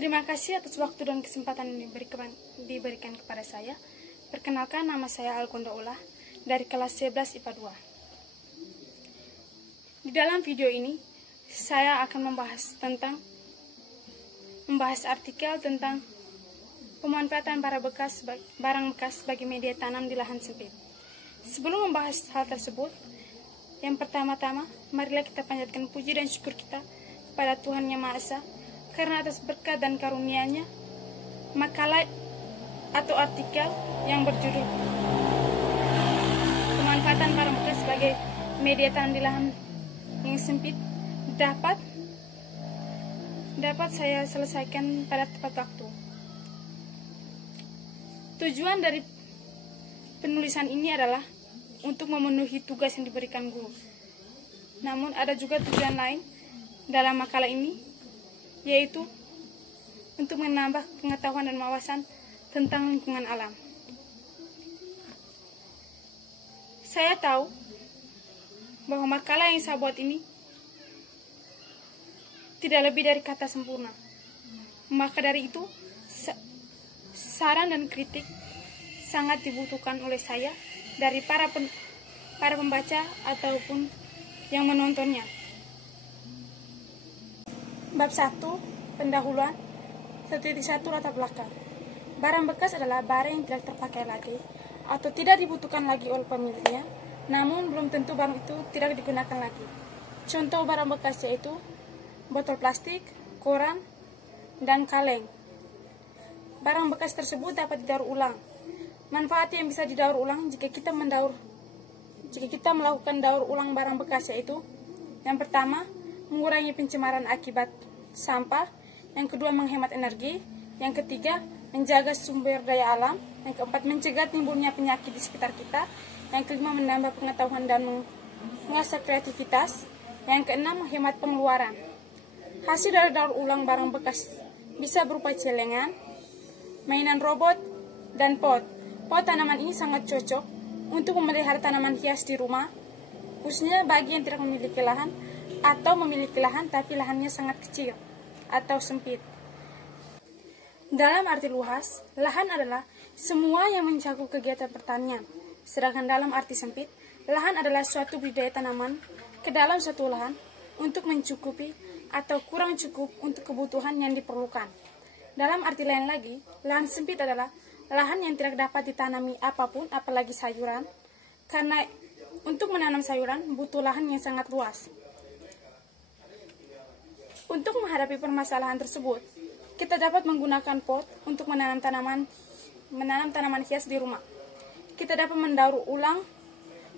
Terima kasih atas waktu dan kesempatan yang diberikan kepada saya. Perkenalkan, nama saya Algonda Ulah dari kelas 11 IPA 2. Di dalam video ini, saya akan membahas artikel tentang pemanfaatan barang bekas bagi media tanam di lahan sempit. Sebelum membahas hal tersebut, yang pertama-tama, marilah kita panjatkan puji dan syukur kita kepada Tuhan Yang Maha Esa, karena atas berkat dan karunia-Nya, makalah atau artikel yang berjudul pemanfaatan barang bekas sebagai media tanam di lahan yang sempit dapat saya selesaikan pada tepat waktu. Tujuan dari penulisan ini adalah untuk memenuhi tugas yang diberikan guru. Namun ada juga tujuan lain dalam makalah ini, yaitu untuk menambah pengetahuan dan wawasan tentang lingkungan alam. Saya tahu bahwa makalah yang saya buat ini tidak lebih dari kata sempurna. Maka dari itu, saran dan kritik sangat dibutuhkan oleh saya dari para pembaca ataupun yang menontonnya. Bab 1, pendahuluan. 1.1 latar belakang. Barang bekas adalah barang yang tidak terpakai lagi atau tidak dibutuhkan lagi oleh pemiliknya, namun belum tentu barang itu tidak digunakan lagi. Contoh barang bekas yaitu botol plastik, koran, dan kaleng. Barang bekas tersebut dapat didaur ulang. Manfaat yang bisa didaur ulang jika kita melakukan daur ulang barang bekas yaitu: yang pertama, mengurangi pencemaran akibat sampah; yang kedua, menghemat energi; yang ketiga, menjaga sumber daya alam; yang keempat, mencegah timbulnya penyakit di sekitar kita; yang kelima, menambah pengetahuan dan mengasah kreativitas; yang keenam, menghemat pengeluaran. Hasil dari daur ulang barang bekas bisa berupa celengan, mainan robot, dan pot. Pot tanaman ini sangat cocok untuk memelihara tanaman hias di rumah, khususnya bagi yang tidak memiliki lahan atau memiliki lahan tapi lahannya sangat kecil atau sempit. Dalam arti luas, lahan adalah semua yang mencakup kegiatan pertanian. Sedangkan dalam arti sempit, lahan adalah suatu budidaya tanaman ke dalam suatu lahan untuk mencukupi atau kurang cukup untuk kebutuhan yang diperlukan. Dalam arti lain lagi, lahan sempit adalah lahan yang tidak dapat ditanami apapun, apalagi sayuran, karena untuk menanam sayuran butuh lahan yang sangat luas. Untuk menghadapi permasalahan tersebut, kita dapat menggunakan pot untuk menanam tanaman hias di rumah. Kita dapat mendaur ulang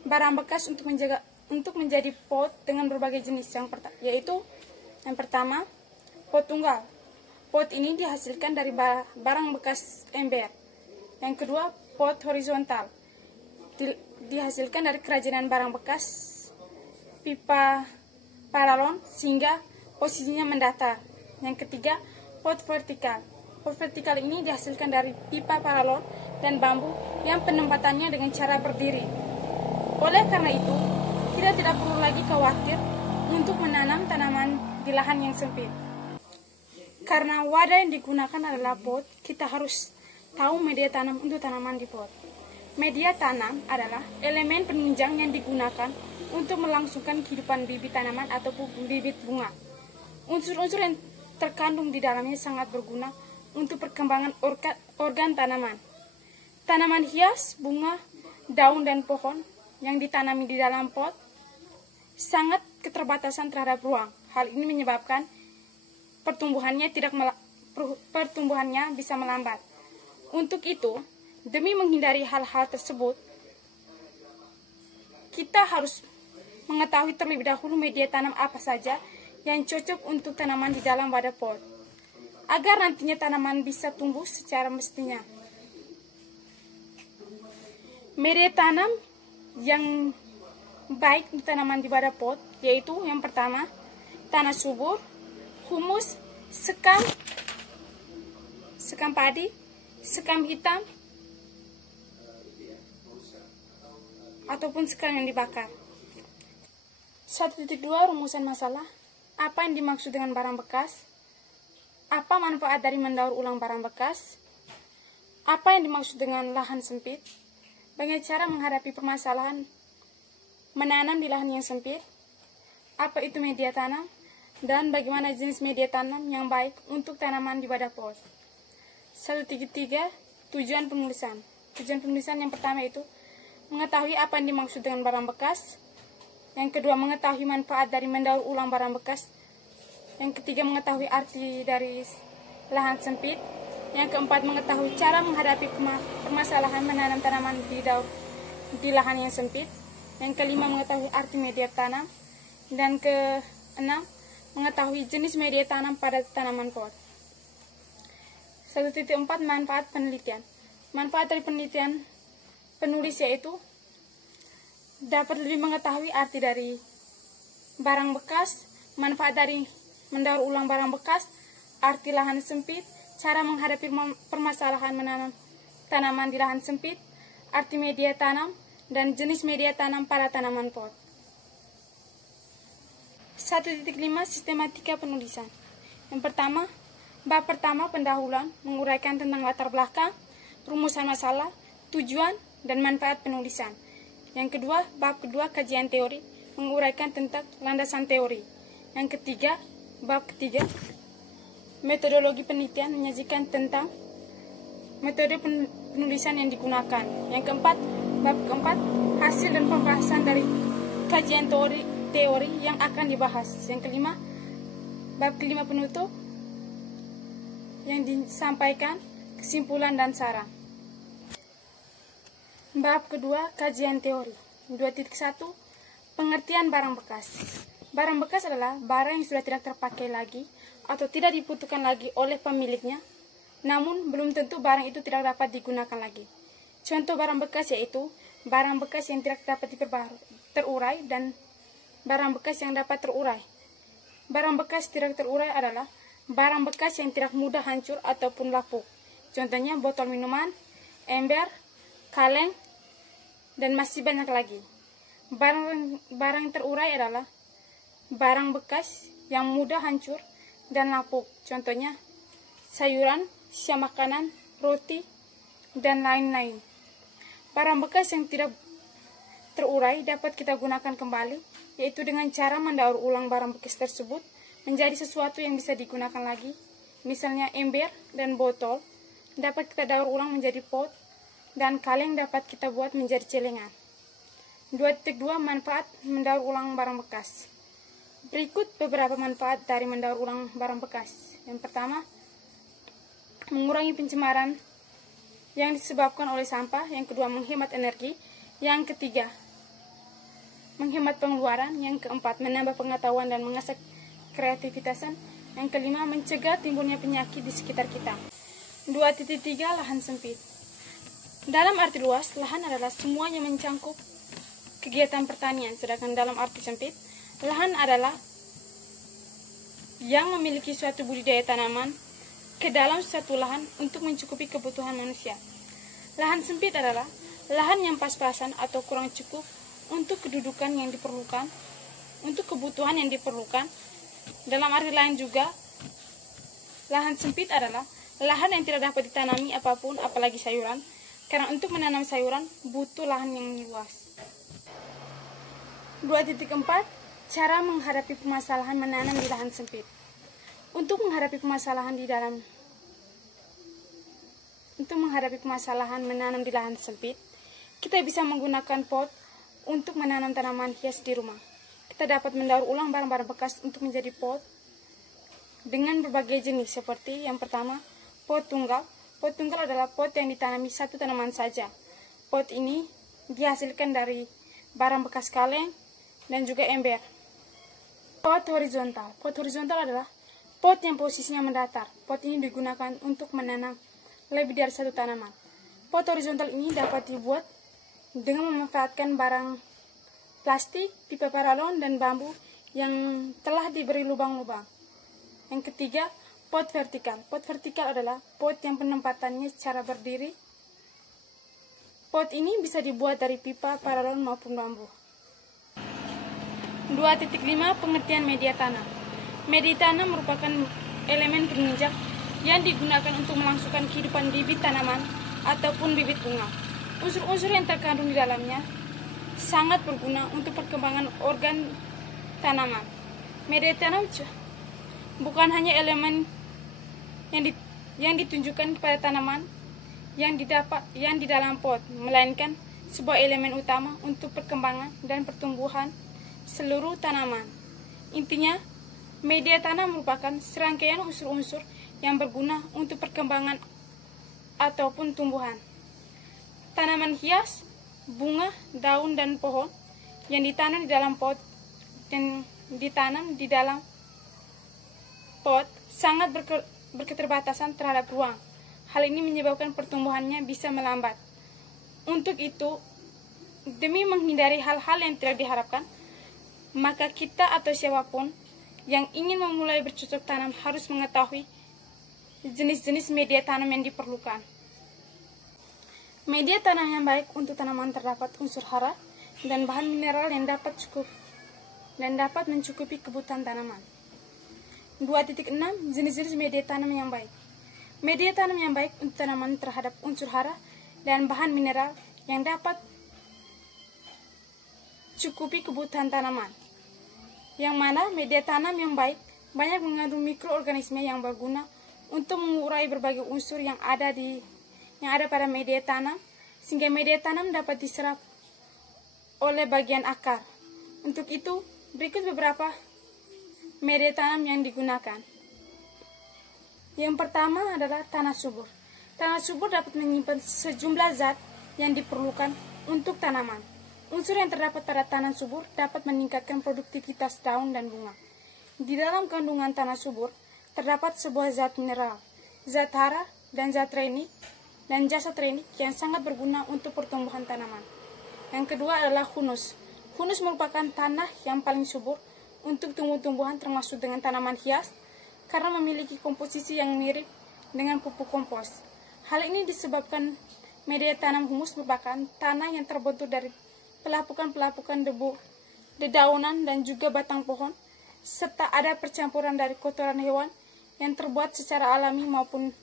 barang bekas untuk menjadi pot dengan berbagai jenis, yang pertama, pot tunggal. Pot ini dihasilkan dari barang bekas ember. Yang kedua, pot horizontal. Dihasilkan dari kerajinan barang bekas pipa paralon sehingga posisinya mendatar. Yang ketiga, pot vertikal. Pot vertikal ini dihasilkan dari pipa paralon dan bambu yang penempatannya dengan cara berdiri. Oleh karena itu, kita tidak perlu lagi khawatir untuk menanam tanaman di lahan yang sempit. Karena wadah yang digunakan adalah pot, kita harus tahu media tanam untuk tanaman di pot. Media tanam adalah elemen penunjang yang digunakan untuk melangsungkan kehidupan bibit tanaman ataupun bibit bunga. Unsur-unsur yang terkandung di dalamnya sangat berguna untuk perkembangan organ tanaman. Tanaman hias, bunga, daun, dan pohon yang ditanami di dalam pot sangat keterbatasan terhadap ruang. Hal ini menyebabkan pertumbuhannya bisa melambat. Untuk itu, demi menghindari hal-hal tersebut, kita harus mengetahui terlebih dahulu media tanam apa saja yang cocok untuk tanaman di dalam wadah pot, agar nantinya tanaman bisa tumbuh secara mestinya. Media tanam yang baik untuk tanaman di wadah pot yaitu: yang pertama, tanah subur, humus, sekam padi, sekam hitam, ataupun sekam yang dibakar. 1.2 Rumusan masalah. Apa yang dimaksud dengan barang bekas? Apa manfaat dari mendaur ulang barang bekas? Apa yang dimaksud dengan lahan sempit? Bagaimana cara menghadapi permasalahan menanam di lahan yang sempit? Apa itu media tanam? Dan bagaimana jenis media tanam yang baik untuk tanaman di wadah pot? 133. Tujuan penulisan. Tujuan penulisan yang pertama itu mengetahui apa yang dimaksud dengan barang bekas. Yang kedua, mengetahui manfaat dari mendaur ulang barang bekas. Yang ketiga, mengetahui arti dari lahan sempit. Yang keempat, mengetahui cara menghadapi permasalahan menanam tanaman di lahan yang sempit. Yang kelima, mengetahui arti media tanam. Dan keenam, mengetahui jenis media tanam pada tanaman pot. 1.4. Manfaat penelitian. Manfaat dari penelitian penulis yaitu dapat lebih mengetahui arti dari barang bekas, manfaat dari mendaur ulang barang bekas, arti lahan sempit, cara menghadapi permasalahan menanam tanaman di lahan sempit, arti media tanam, dan jenis media tanam pada tanaman pot. 1.5. Sistematika penulisan. Yang pertama, bab pertama pendahuluan menguraikan tentang latar belakang, rumusan masalah, tujuan, dan manfaat penulisan. Yang kedua, bab kedua kajian teori menguraikan tentang landasan teori. Yang ketiga, bab ketiga metodologi penelitian menyajikan tentang metode penulisan yang digunakan. Yang keempat, bab keempat hasil dan pembahasan dari kajian teori yang akan dibahas. Yang kelima, bab kelima penutup yang disampaikan kesimpulan dan saran. Bab kedua kajian teori. 2.1 pengertian barang bekas. Barang bekas adalah barang yang sudah tidak terpakai lagi atau tidak dibutuhkan lagi oleh pemiliknya, namun belum tentu barang itu tidak dapat digunakan lagi. Contoh barang bekas yaitu barang bekas yang tidak dapat terurai dan barang bekas yang dapat terurai. Barang bekas tidak terurai adalah barang bekas yang tidak mudah hancur ataupun lapuk. Contohnya botol minuman, ember, kaleng, dan masih banyak lagi. Barang terurai adalah barang bekas yang mudah hancur dan lapuk. Contohnya sayuran, sisa makanan, roti, dan lain-lain. Barang bekas yang tidak terurai dapat kita gunakan kembali, yaitu dengan cara mendaur ulang barang bekas tersebut menjadi sesuatu yang bisa digunakan lagi. Misalnya ember dan botol dapat kita daur ulang menjadi pot, dan kaleng dapat kita buat menjadi celengan. 2.2 Manfaat mendaur ulang barang bekas. Berikut beberapa manfaat dari mendaur ulang barang bekas. Yang pertama, mengurangi pencemaran yang disebabkan oleh sampah. Yang kedua, menghemat energi. Yang ketiga, menghemat pengeluaran. Yang keempat, menambah pengetahuan dan mengasah kreativitasan. Yang kelima, mencegah timbulnya penyakit di sekitar kita. 2.3 Lahan sempit. Dalam arti luas, lahan adalah semua yang mencangkup kegiatan pertanian, sedangkan dalam arti sempit, lahan adalah yang memiliki suatu budidaya tanaman ke dalam suatu lahan untuk mencukupi kebutuhan manusia. Lahan sempit adalah lahan yang pas-pasan atau kurang cukup untuk kedudukan yang diperlukan, untuk kebutuhan yang diperlukan. Dalam arti lain juga, lahan sempit adalah lahan yang tidak dapat ditanami apapun, apalagi sayuran, karena untuk menanam sayuran butuh lahan yang luas. 2.4 Cara menghadapi permasalahan menanam di lahan sempit. Untuk menghadapi permasalahan menanam di lahan sempit, kita bisa menggunakan pot untuk menanam tanaman hias di rumah. Kita dapat mendaur ulang barang-barang bekas untuk menjadi pot dengan berbagai jenis, seperti yang pertama, pot tunggal. Pot tunggal adalah pot yang ditanami satu tanaman saja. Pot ini dihasilkan dari barang bekas kaleng dan juga ember. Pot horizontal. Pot horizontal adalah pot yang posisinya mendatar. Pot ini digunakan untuk menanam lebih dari satu tanaman. Pot horizontal ini dapat dibuat dengan memanfaatkan barang plastik, pipa paralon, dan bambu yang telah diberi lubang-lubang. Yang ketiga, pot vertikal. Pot vertikal adalah pot yang penempatannya secara berdiri. Pot ini bisa dibuat dari pipa paralon maupun bambu. 2.5 Pengertian media tanam. Media tanam merupakan elemen penunjang yang digunakan untuk melangsungkan kehidupan bibit tanaman ataupun bibit bunga. Unsur-unsur yang terkandung di dalamnya sangat berguna untuk perkembangan organ tanaman. Media tanam bukan hanya elemen yang ditunjukkan kepada tanaman yang di dalam pot, melainkan sebuah elemen utama untuk perkembangan dan pertumbuhan seluruh tanaman. Intinya, media tanam merupakan serangkaian unsur-unsur yang berguna untuk perkembangan ataupun tumbuhan. Tanaman hias, bunga, daun, dan pohon yang ditanam di dalam pot dan ditanam di dalam pot sangat berketerbatasan terhadap ruang. Hal ini menyebabkan pertumbuhannya bisa melambat. Untuk itu, demi menghindari hal-hal yang tidak diharapkan, maka kita atau siapapun yang ingin memulai bercocok tanam harus mengetahui jenis-jenis media tanam yang diperlukan. Media tanam yang baik untuk tanaman terdapat unsur hara dan bahan mineral yang dapat mencukupi kebutuhan tanaman. 2.6 Jenis-jenis media tanam yang baik. Media tanam yang baik untuk tanaman terhadap unsur hara dan bahan mineral yang dapat cukupi kebutuhan tanaman. Yang mana media tanam yang baik banyak mengandung mikroorganisme yang berguna untuk mengurai berbagai unsur yang ada pada media tanam, sehingga media tanam dapat diserap oleh bagian akar. Untuk itu, berikut beberapa media tanam yang digunakan. Yang pertama adalah tanah subur. Tanah subur dapat menyimpan sejumlah zat yang diperlukan untuk tanaman. Unsur yang terdapat pada tanah subur dapat meningkatkan produktivitas daun dan bunga. Di dalam kandungan tanah subur terdapat sebuah zat mineral, zat hara, dan zat renik dan jasa renik yang sangat berguna untuk pertumbuhan tanaman. Yang kedua adalah humus. Humus merupakan tanah yang paling subur untuk tumbuh-tumbuhan termasuk dengan tanaman hias karena memiliki komposisi yang mirip dengan pupuk kompos. Hal ini disebabkan media tanam humus merupakan tanah yang terbentuk dari pelapukan-pelapukan debu, dedaunan, dan juga batang pohon, serta ada percampuran dari kotoran hewan yang terbuat secara alami maupun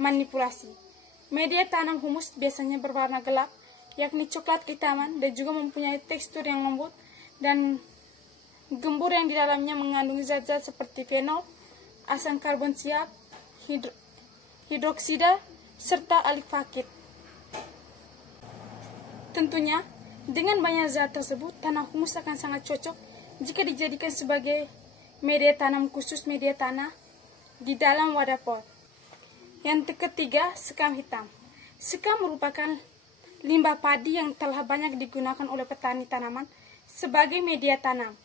manipulasi. Media tanam humus biasanya berwarna gelap, yakni coklat kehitaman, dan juga mempunyai tekstur yang lembut dan gembur yang di dalamnya mengandung zat-zat seperti fenol, asam karbon siap, hidroksida, serta alikfakid. Tentunya, dengan banyak zat tersebut, tanah humus akan sangat cocok jika dijadikan sebagai media tanam khusus media tanah di dalam wadah pot. Yang ketiga, sekam hitam. Sekam merupakan limbah padi yang telah banyak digunakan oleh petani tanaman sebagai media tanam,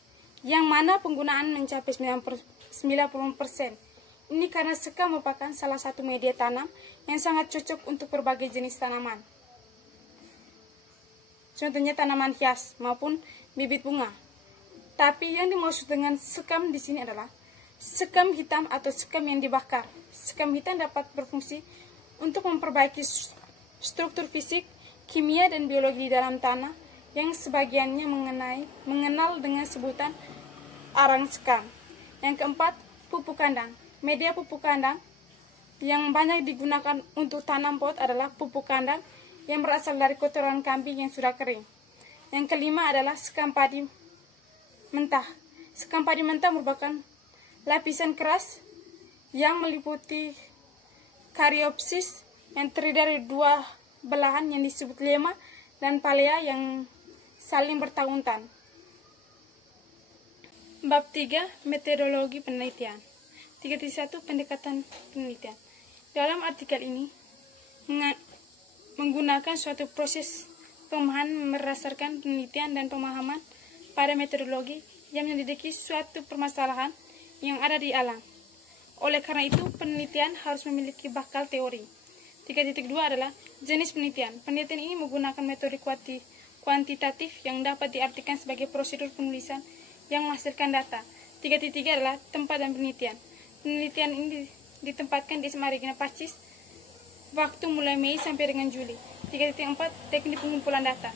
yang mana penggunaan mencapai 90%. Ini karena sekam merupakan salah satu media tanam yang sangat cocok untuk berbagai jenis tanaman. Contohnya tanaman hias maupun bibit bunga. Tapi yang dimaksud dengan sekam di sini adalah sekam hitam atau sekam yang dibakar. Sekam hitam dapat berfungsi untuk memperbaiki struktur fisik, kimia, dan biologi di dalam tanah yang sebagiannya mengenal dengan sebutan arang sekam. Yang keempat, pupuk kandang. Media pupuk kandang yang banyak digunakan untuk tanam pot adalah pupuk kandang yang berasal dari kotoran kambing yang sudah kering. Yang kelima adalah sekam padi mentah. Sekam padi mentah merupakan lapisan keras yang meliputi kariopsis yang terdiri dari dua belahan yang disebut lema dan palea yang saling bertahun-tahun. Bab 3. Metodologi penelitian. 3.1 Pendekatan penelitian. Dalam artikel ini menggunakan suatu proses pemahaman berdasarkan penelitian dan pemahaman pada metodologi yang menyelidiki suatu permasalahan yang ada di alam. Oleh karena itu, penelitian harus memiliki bakal teori. 3.2 adalah jenis penelitian. Penelitian ini menggunakan metode kuantitatif yang dapat diartikan sebagai prosedur penulisan yang menghasilkan data. 3.3 adalah tempat dan penelitian. Penelitian ini ditempatkan di SMA Regina Pacis waktu mulai Mei sampai dengan Juli. 3.4 Teknik pengumpulan data.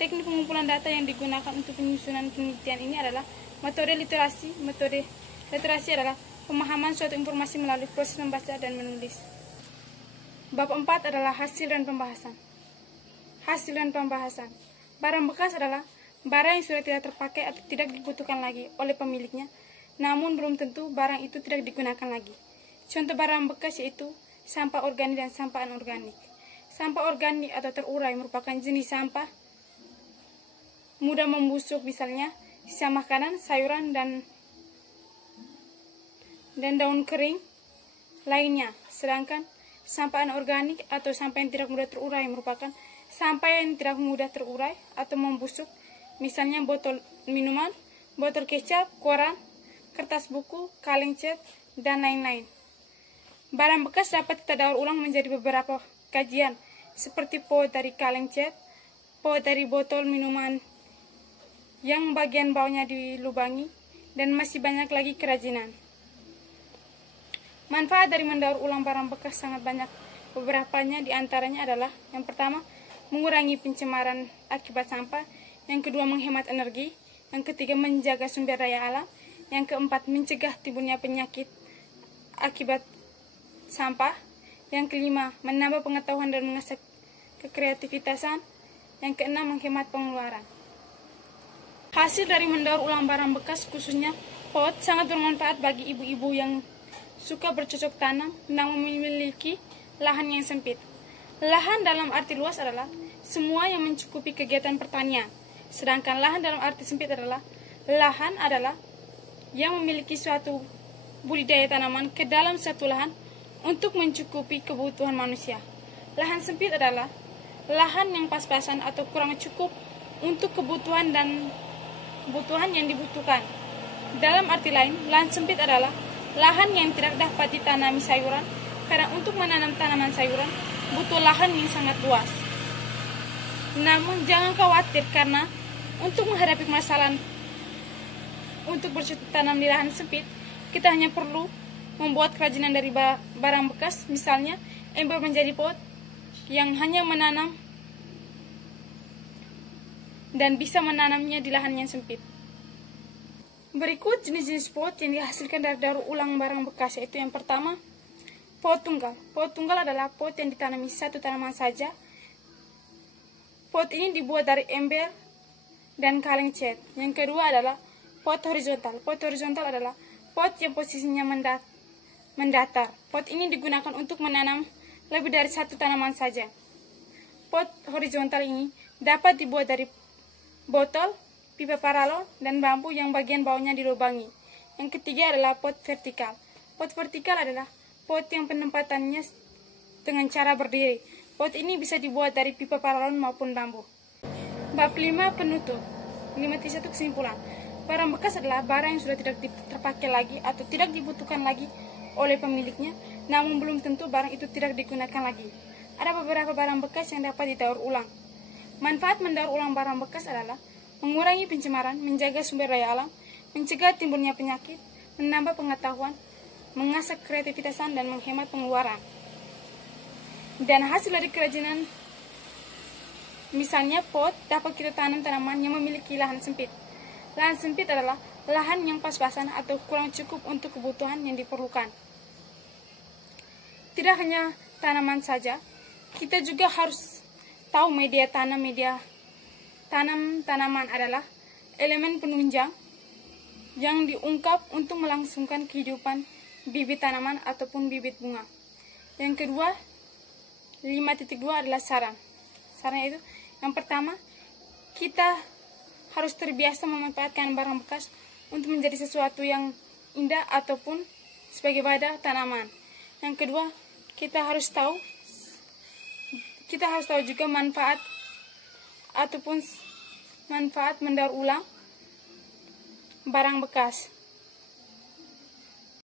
Teknik pengumpulan data yang digunakan untuk penyusunan penelitian ini adalah metode literasi. Metode literasi adalah pemahaman suatu informasi melalui proses membaca dan menulis. Bab 4 adalah hasil dan pembahasan. Hasil dan pembahasan. Barang bekas adalah barang yang sudah tidak terpakai atau tidak dibutuhkan lagi oleh pemiliknya, namun belum tentu barang itu tidak digunakan lagi. Contoh barang bekas yaitu sampah organik dan sampah anorganik. Sampah organik atau terurai merupakan jenis sampah mudah membusuk, misalnya sisa makanan, sayuran, dan daun kering lainnya. Sedangkan sampah anorganik atau sampah yang tidak mudah terurai merupakan sampah yang tidak mudah terurai atau membusuk, misalnya botol minuman, botol kecap, koran, kertas buku, kaleng cat, dan lain-lain. Barang bekas dapat kita daur ulang menjadi beberapa kajian, seperti pot dari kaleng cat, pot dari botol minuman yang bagian bawahnya dilubangi, dan masih banyak lagi kerajinan. Manfaat dari mendaur ulang barang bekas sangat banyak. Beberapanya diantaranya adalah: yang pertama, mengurangi pencemaran akibat sampah; yang kedua, menghemat energi; yang ketiga, menjaga sumber daya alam; yang keempat, mencegah timbulnya penyakit akibat sampah; yang kelima, menambah pengetahuan dan mengasah kekreativitasan; yang keenam, menghemat pengeluaran. Hasil dari mendaur ulang barang bekas, khususnya pot, sangat bermanfaat bagi ibu-ibu yang suka bercocok tanam namun memiliki lahan yang sempit. Lahan dalam arti luas adalah semua yang mencukupi kegiatan pertanian, sedangkan lahan dalam arti sempit adalah lahan yang memiliki suatu budidaya tanaman ke dalam satu lahan untuk mencukupi kebutuhan manusia. Lahan sempit adalah lahan yang pas-pasan atau kurang cukup untuk kebutuhan yang dibutuhkan. Dalam arti lain, lahan sempit adalah lahan yang tidak dapat ditanami sayuran, karena untuk menanam tanaman sayuran butuh lahan yang sangat luas. Namun jangan khawatir, karena untuk menghadapi masalah untuk bercocok tanam di lahan sempit, kita hanya perlu membuat kerajinan dari barang bekas, misalnya ember menjadi pot yang hanya menanam dan bisa menanamnya di lahan yang sempit. Berikut jenis-jenis pot yang dihasilkan dari daur ulang barang bekas, yaitu yang pertama, pot tunggal. Pot tunggal adalah pot yang ditanami satu tanaman saja. Pot ini dibuat dari ember dan kaleng cat. Yang kedua adalah pot horizontal. Pot horizontal adalah pot yang posisinya mendatar. Pot ini digunakan untuk menanam lebih dari satu tanaman saja. Pot horizontal ini dapat dibuat dari botol, pipa paralon, dan bambu yang bagian bawahnya dilubangi. Yang ketiga adalah pot vertikal. Pot vertikal adalah pot yang penempatannya dengan cara berdiri. Pot ini bisa dibuat dari pipa paralon maupun bambu. Bab 5, penutup. 5.1 kesimpulan. Barang bekas adalah barang yang sudah tidak terpakai lagi atau tidak dibutuhkan lagi oleh pemiliknya, namun belum tentu barang itu tidak digunakan lagi. Ada beberapa barang bekas yang dapat didaur ulang. Manfaat mendaur ulang barang bekas adalah mengurangi pencemaran, menjaga sumber daya alam, mencegah timbulnya penyakit, menambah pengetahuan, mengasah kreativitasan, dan menghemat pengeluaran. Dan hasil dari kerajinan, misalnya pot, dapat kita tanam tanaman yang memiliki lahan sempit. Lahan sempit adalah lahan yang pas-pasan atau kurang cukup untuk kebutuhan yang diperlukan. Tidak hanya tanaman saja, kita juga harus tahu media tanam tanaman adalah elemen penunjang yang diungkap untuk melangsungkan kehidupan bibit tanaman ataupun bibit bunga. Yang kedua, 5.2 adalah saran. Saran itu, yang pertama, kita harus terbiasa memanfaatkan barang bekas untuk menjadi sesuatu yang indah ataupun sebagai wadah tanaman. Yang kedua, kita harus tahu juga manfaat mendaur ulang barang bekas.